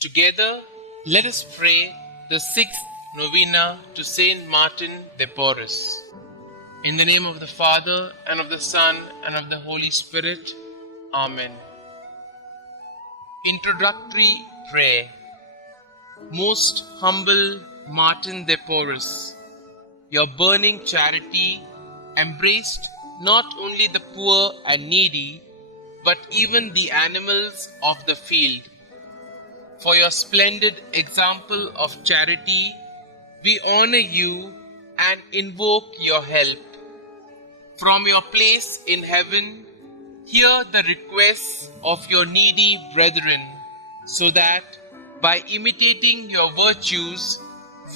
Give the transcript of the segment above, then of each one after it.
Together, let us pray the sixth Novena to Saint Martin de Porres. In the name of the Father, and of the Son, and of the Holy Spirit. Amen. Introductory Prayer. Most humble Martin de Porres, your burning charity embraced not only the poor and needy, but even the animals of the field. For your splendid example of charity, we honor you and invoke your help. From your place in heaven, hear the requests of your needy brethren, so that by imitating your virtues,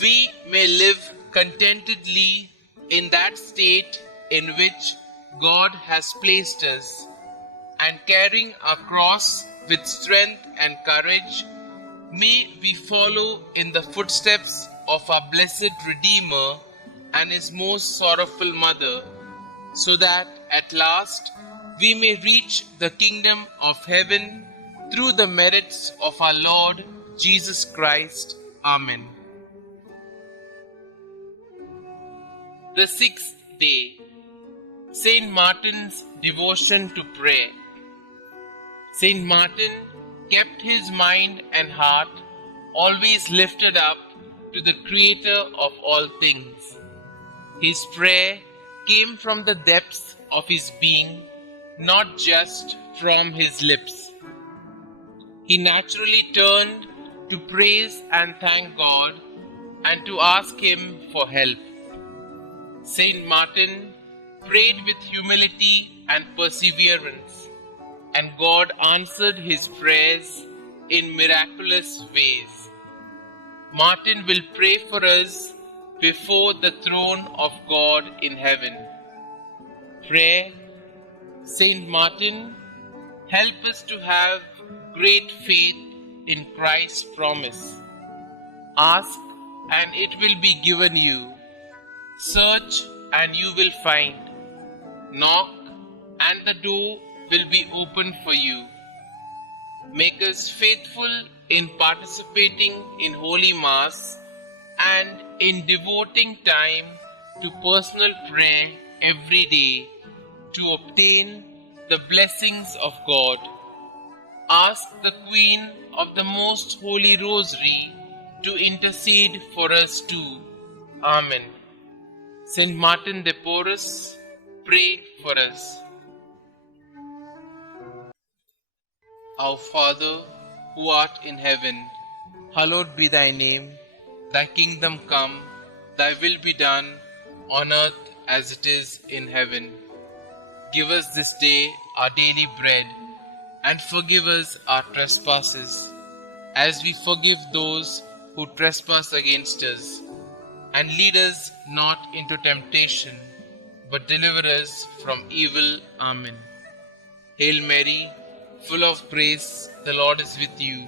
we may live contentedly in that state in which God has placed us, and carrying our cross with strength and courage, may we follow in the footsteps of our blessed Redeemer and his most sorrowful mother, so that at last we may reach the kingdom of heaven through the merits of our Lord Jesus Christ. Amen. The sixth day, Saint Martin's devotion to prayer. Saint Martin kept his mind and heart always lifted up to the Creator of all things. His prayer came from the depths of his being, not just from his lips. He naturally turned to praise and thank God and to ask Him for help. Saint Martin prayed with humility and perseverance, and God answered his prayers in miraculous ways. Martin will pray for us before the throne of God in heaven. Prayer. Saint Martin, help us to have great faith in Christ's promise. Ask and it will be given you. Search and you will find. Knock and the door will be opened for you. Make us faithful in participating in Holy Mass and in devoting time to personal prayer every day to obtain the blessings of God. Ask the Queen of the Most Holy Rosary to intercede for us too. Amen. Saint Martin de Porres, pray for us. Our Father, who art in heaven, hallowed be thy name. Thy kingdom come, thy will be done, on earth as it is in heaven. Give us this day our daily bread, and forgive us our trespasses, as we forgive those who trespass against us. And lead us not into temptation, but deliver us from evil. Amen. Hail Mary, full of grace, the Lord is with you.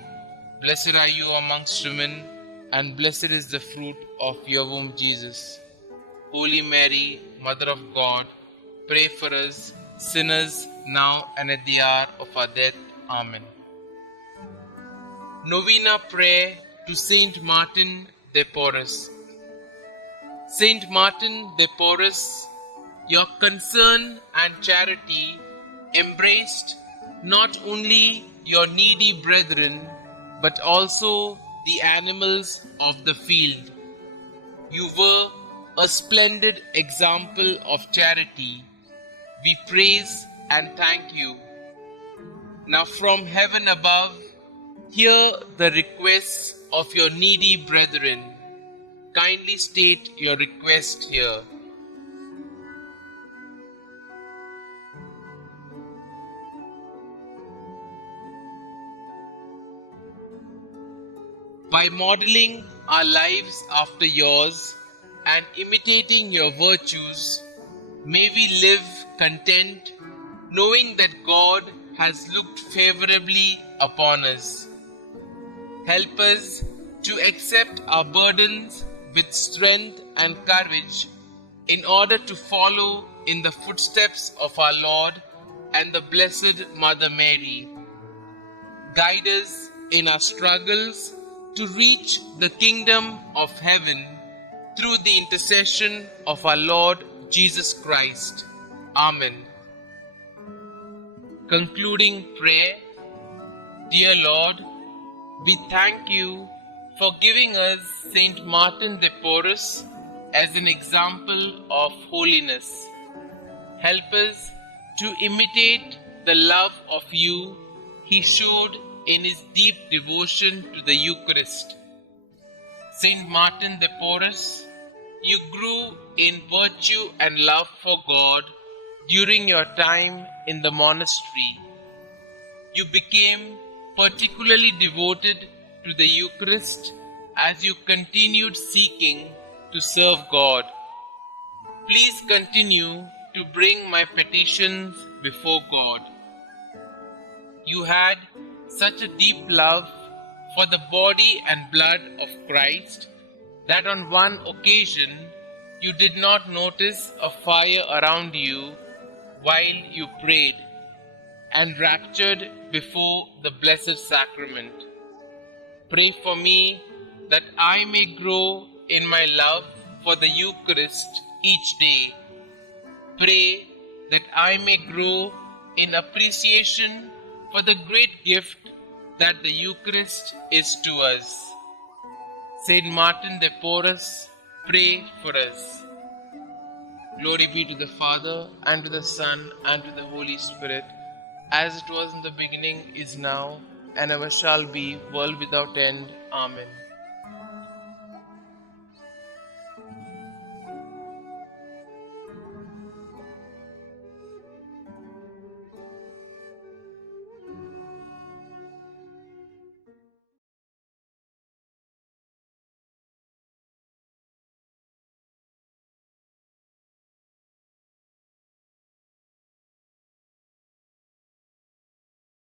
Blessed are you amongst women, and blessed is the fruit of your womb, Jesus. Holy Mary, Mother of God, pray for us, sinners, now and at the hour of our death. Amen. Novena Prayer to Saint Martin de Porres. Saint Martin de Porres, your concern and charity embraced not only your needy brethren, but also the animals of the field. You were a splendid example of charity. We praise and thank you. Now from heaven above, hear the requests of your needy brethren. Kindly state your request here. By modeling our lives after yours and imitating your virtues, may we live content, knowing that God has looked favorably upon us. Help us to accept our burdens with strength and courage in order to follow in the footsteps of our Lord and the Blessed Mother Mary. Guide us in our struggles to reach the kingdom of heaven through the intercession of our Lord Jesus Christ. Amen. Concluding prayer. Dear Lord, we thank you for giving us Saint Martin de Porres as an example of holiness. Help us to imitate the love of you he showed in his deep devotion to the Eucharist. Saint Martin de Porres, you grew in virtue and love for God during your time in the monastery. You became particularly devoted to the Eucharist as you continued seeking to serve God. Please continue to bring my petitions before God. You had such a deep love for the body and blood of Christ that on one occasion you did not notice a fire around you while you prayed and raptured before the Blessed Sacrament. Pray for me that I may grow in my love for the Eucharist each day. Pray that I may grow in appreciation for the great gift that the Eucharist is to us. Saint Martin de Porres, pray for us. Glory be to the Father, and to the Son, and to the Holy Spirit, as it was in the beginning, is now, and ever shall be, world without end. Amen.